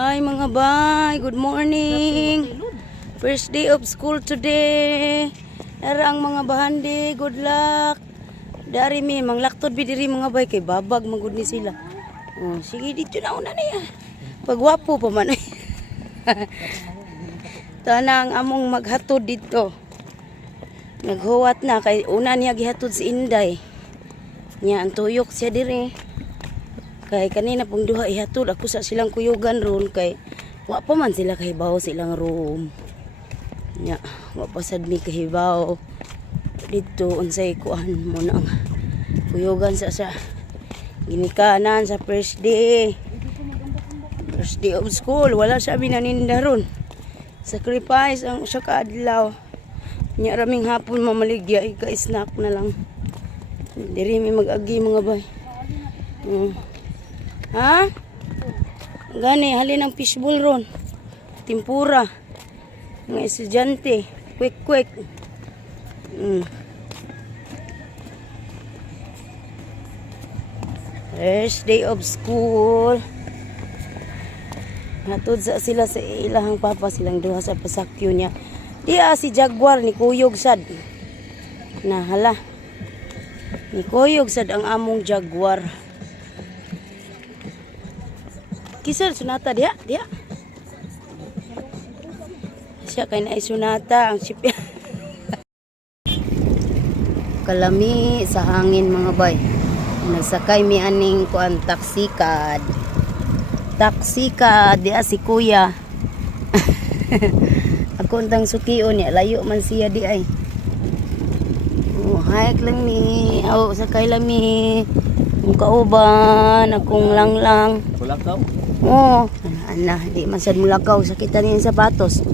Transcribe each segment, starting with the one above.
Hi mga bay, good morning. First day of school today. Nara ang mga bahandi, good luck. Dari mi manglaktod bidiri mga bay kay babag magud ni sila. Oh, sige dito na una niya. Pagwapo pa man. Tanang among maghatod dito. Naghuwat na kay una niya gihatod si Inday. Nya ang tuyok siya diri. Kay kanina pong duha ihatod ako sa silang kuyugan ron kay wa pa man sila kahibaw silang room. Nya wa pa sad mi kahibaw. Dito unsay kuan mo nang kuyugan sa ginikanan sa first day. First day of school, wala siya binaninda ron. Sacrifice ang usa ka adlaw. Nya raming hapon mamaligya ika-snack na lang. Diri mi mag-agi mga bay. Ha? Gani, halin ang fishball ron. Tempura. Mga estudyante. Quick. First day of school. Natod sa sila sa ilahang papa silang duha sa pasakyo niya. Diya si Jaguar ni Kuyog sad. Nahala. Ni Kuyog sad ang among Jaguar. Kisar sunata dia. Siya kay na sunata ang sipya. Kalami sa hangin mga bay. Nagsakay mi aning kuan taksikad. Taksikad dia si kuya. Ako untang sukion niya layo man siya di ay. Oh, hike lang mi. Aw sakay lang mi. Kung kauban akong langlang. Kulakaw. Oo. Di masad mulakaw. Sakitan niya yung sapatos.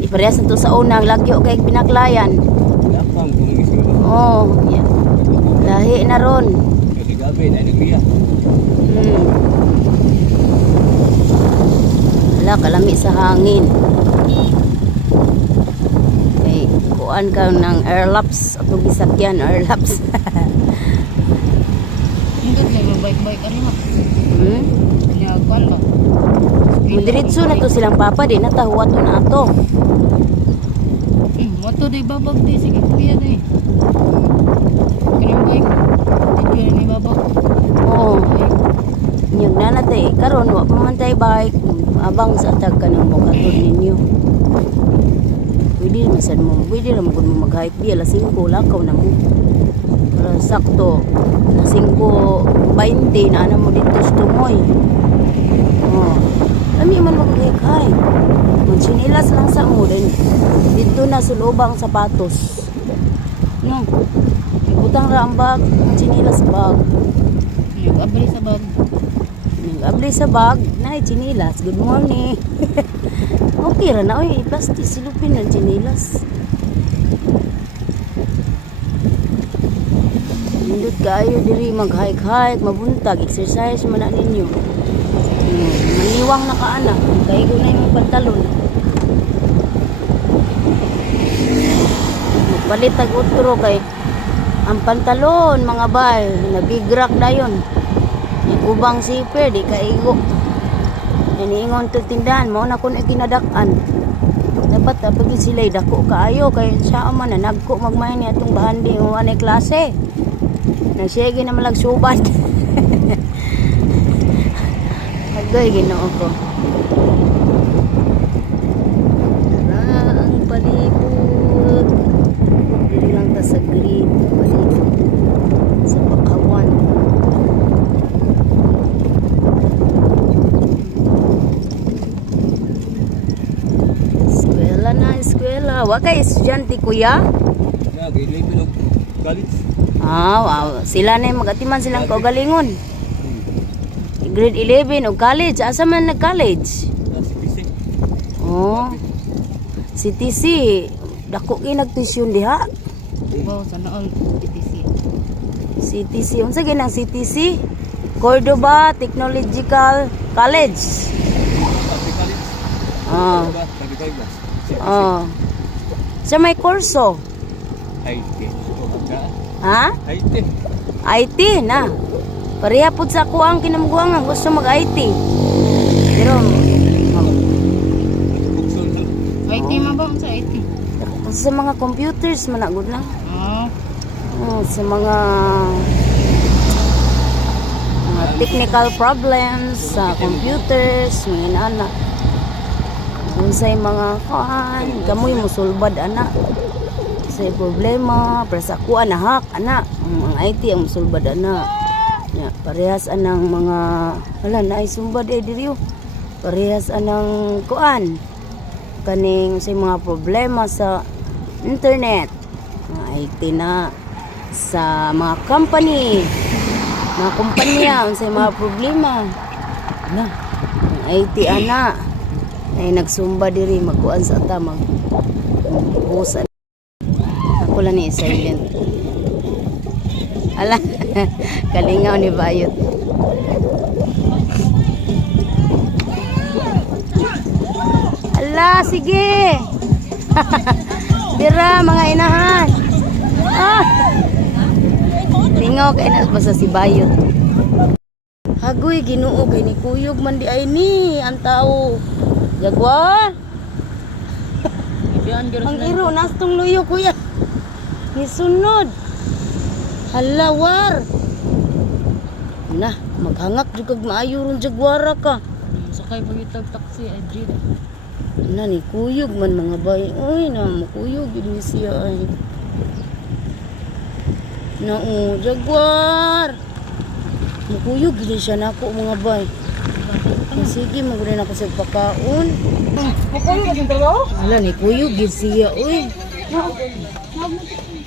Di parehas na to sa unang. Lagyo kay pinaklayan. Lapang kung isip. Oo. Yeah. Lahi na ron. Kasi gabi na nagriya. Wala, kalami sa hangin. Okay. Kuan ka ng airlaps. Atong gisakyan, airlaps. Hindi na bike-bike ano ma. Nyakuan ba? Diretso na to silang papa di natahuwat na ato. Wato day babag day sige kuya day. Kini bike. Dito ni babag. Oo. Nyag na natay karon wa pa man tay bike. Abang sa tag kanang mo katod ninyo. Pwede ra mo mag-hike di alas 5 lakaw na mo. Para sakto na 5:20 na mo dito sa Tumoy. Oh. Kami man mag-hike. Magsinilas lang sa mo din. Dito na sa lubang sapatos. No. Ibutang ra ang bag, magsinilas bag. Abri sa bag. Abli sa bag, na chinilas. Good morning. Okay ra na oy, plastic silupin ng chinilas. Nindot kayo diri mag-hike, mabuntag, exercise man na ninyo. Maniwang na kaana, kay ko na yung pantalon. Magpalit tag utro kay ang pantalon mga bay, nabigrak dayon. Ubang siper di kaigo. Iniingon to tindahan mo na kun ikinadak-an. Dapat pag sila dako kaayo kay siya man na nagko magmay ni atong bahandi mo anay klase. Nagsige na malag subat. Agay Ginoo ko. Tara ang palibot. Dili lang ta sa green palibot. Sa Bakawan. Eskwela. Wa kay estudyante kuya? Ya, gilay ko ng college. Wow. Sila na magatiman silang kaugalingon. Grade 11 o college. Asa man nag-college? Si PC. Oh. CTC. Dako kay nagtisyon diha. Wow, sana all PTC. CTC. Unsa ginang CTC? Cordova Technological College. Public college. Ah. Public college. Oh. Sa may kurso. IT. Ha? IT. IT na. Pareha pud sa ako ang kinamguangan gusto mag-IT. Pero Bukson na. IT mabang sa IT. sa mga computers managod na. Oh. Sa mga technical problems sa computers, mga inana. Unsay mga kamoy musulbad ana. Say problema para sa kuan na hack ana. Ang IT ang musulbad ana. Ya, parehas anang mga wala na ay sumbad diri. Parehas anang kuan kaning sa mga problema sa internet. Mga IT na sa mga company, mga kumpanya unsay mga problema. Na, ang IT ana ay nagsumba diri magkuan sa ata magbusan. Ako lang ni silent. Ala, kalingaw ni Bayot. Ala, sige. Dira mga inahan. Lingaw kay na basta si Bayot. Hagoy Ginoo kay ni kuyog man di ay ni ang tao. Jaguar. Ang iro nastong luyo kuya. Nisunod. Halawar. Na, maghangak jud kag maayo ron jaguara ka. Sakay pagitag taxi ay jeep. Na ni kuyog man mga bay. Uy na makuyog yun ni siya ay. Na jaguar. Makuyog yun siya nako mga bay. Sige, magunin ako sa pagkaon. Makuyog ka din dalaw? Wala ni kuyog yun siya. Uy.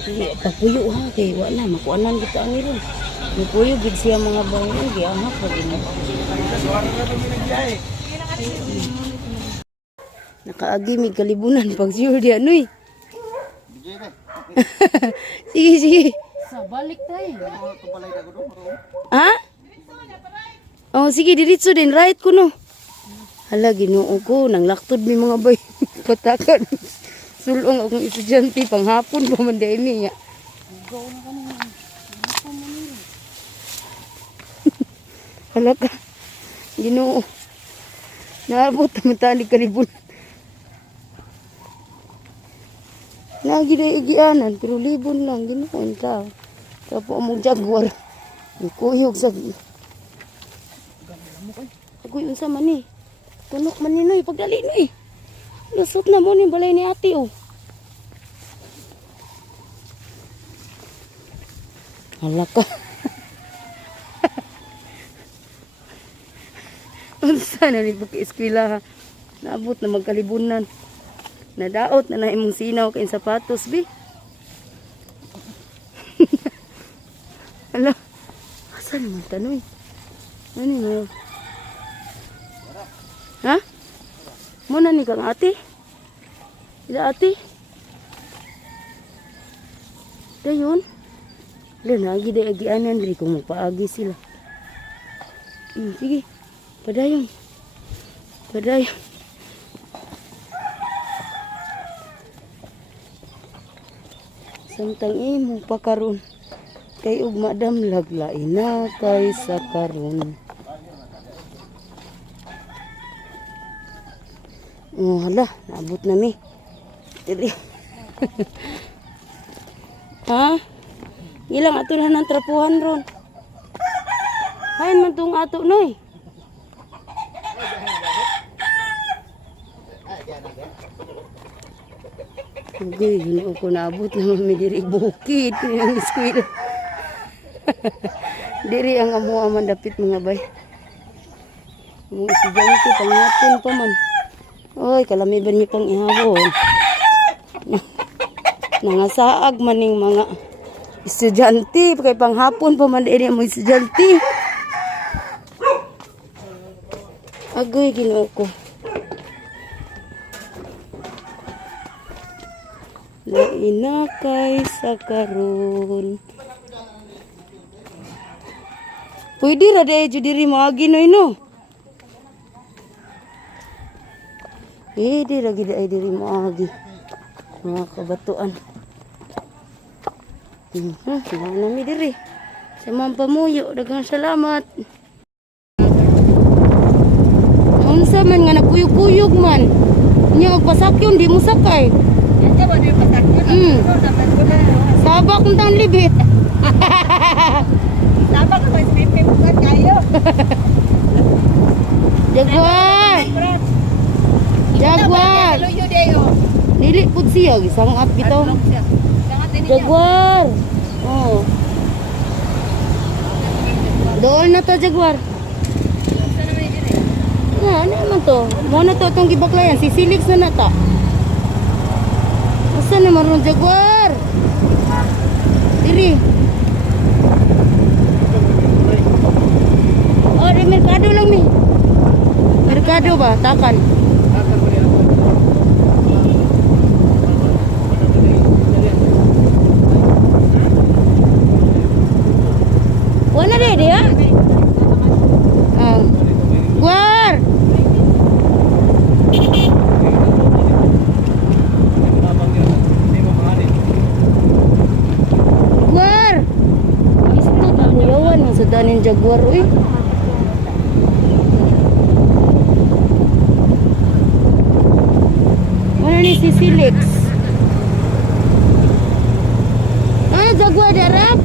Sige, papuyo ha kay wala makuanan kita ani ron. Ni kuyog yun siya mga bay. Giangak pa din. Nakaagi may kalibunan pag sure di anoy. Sige, sige. Sa balik tayo. Ha? Oh, sige, diretso din. Right ko, no. Hala, Ginoo ko. Nang laktod mi mga bay. Patakan. Sulong akong estudyante. Panghapon pa man dahil niya. Hala ka. Ginoo. Naabot naman tali kalibun. Lagi na igianan. Pero libon lang. Ginoo ang tao. Tapo mo jaguar. Kuyog sa... Agoy unsa man ni. Tunok man ni noy pagdali noy. Lusot na mo ni balay ni ate oh. Hala ka. Unsa na ni pag-eskwela ha. Naabot na magkalibunan. Nadaot na na imong sinaw kay sapatos bi. Hala. Asa naman tanoy? Ano mo? Ha? Muna ni kang ate? Ila ate? Dayon? Lagi day agianan diri kung magpaagi sila. Sige. Padayon. Padayon. Samtang imo pa karon kay ug madam laglain na kay sa karon. Oh, hala, naabot na mi. Dili. Ha? Ilang ato na ng trapuhan ron. Hain man tong ato noy. Okay, hindi ko naabot na mami diri bukid ng eskwela. Diri ang amo man dapit mga bay. Mga estudyante panghapon pa man. Oy, kalami ba niyo pang ihawon? Nangasaag man ning mga estudyante kay panghapon pa man diri mo estudyante. Agoy Ginoo ko. Lain na kay sa karon. Pwede ra day jud diri moagi noy no. Pwede ra gid ay diri moagi. Mga kabatuan. Nami diri. Sa mga pamuyo daghang salamat. Unsa man nga nagkuyog-kuyog man. Nya og pasakyon di mo sakay. Yan ba din patak mo? Mm. Dapat ko na. Sabak untang libit. Dapat ko may pipip ka kayo. Jaguar. Jaguar. Luyo deyo. Dili pud siya gisangat bitaw. Jaguar. Oh. Doon na to Jaguar. Ano naman to? Mo na to itong gibaklayan. Sisilix na nata. Asa naman ron Jaguar? Diri. Oh, di merkado lang mi. Merkado ba? Takan. Wala deh dia. Guar. Guar. Isto taguyawan ng sa danin Jaguar uy. Mana ni si Felix? Ah, Jaguar darap.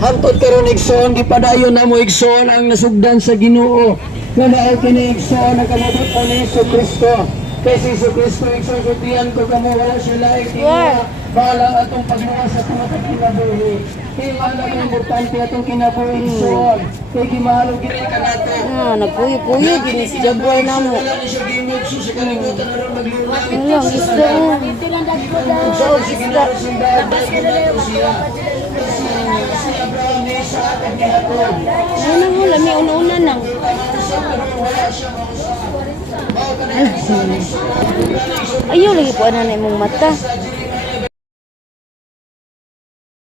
Hantod karon igsoon gipadayon na mo igsoon ang nasugdan sa Ginoo. Nga mao kini igsoon ang kamabot ni Hesus Kristo. Kay si Hesus Kristo igsoon ko kamo wala siya laik Yeah. Balang atong pagmuha sa tumatag kinabuhi. Kay wala ang importante atong kinabuhi igsoon. Kay gimahalo gini kanato. Ah, nagkuyog-kuyog din si Jaguar na mo. Wala ni siya gimugso sa kalibutan aron maglulay. Ano ang isda mo? Igsoon si Ginoo sinda. Siya Abraham ni sa ating gihapon. Ano mo, lami una-una nang. Ayaw lagi po na imong mata.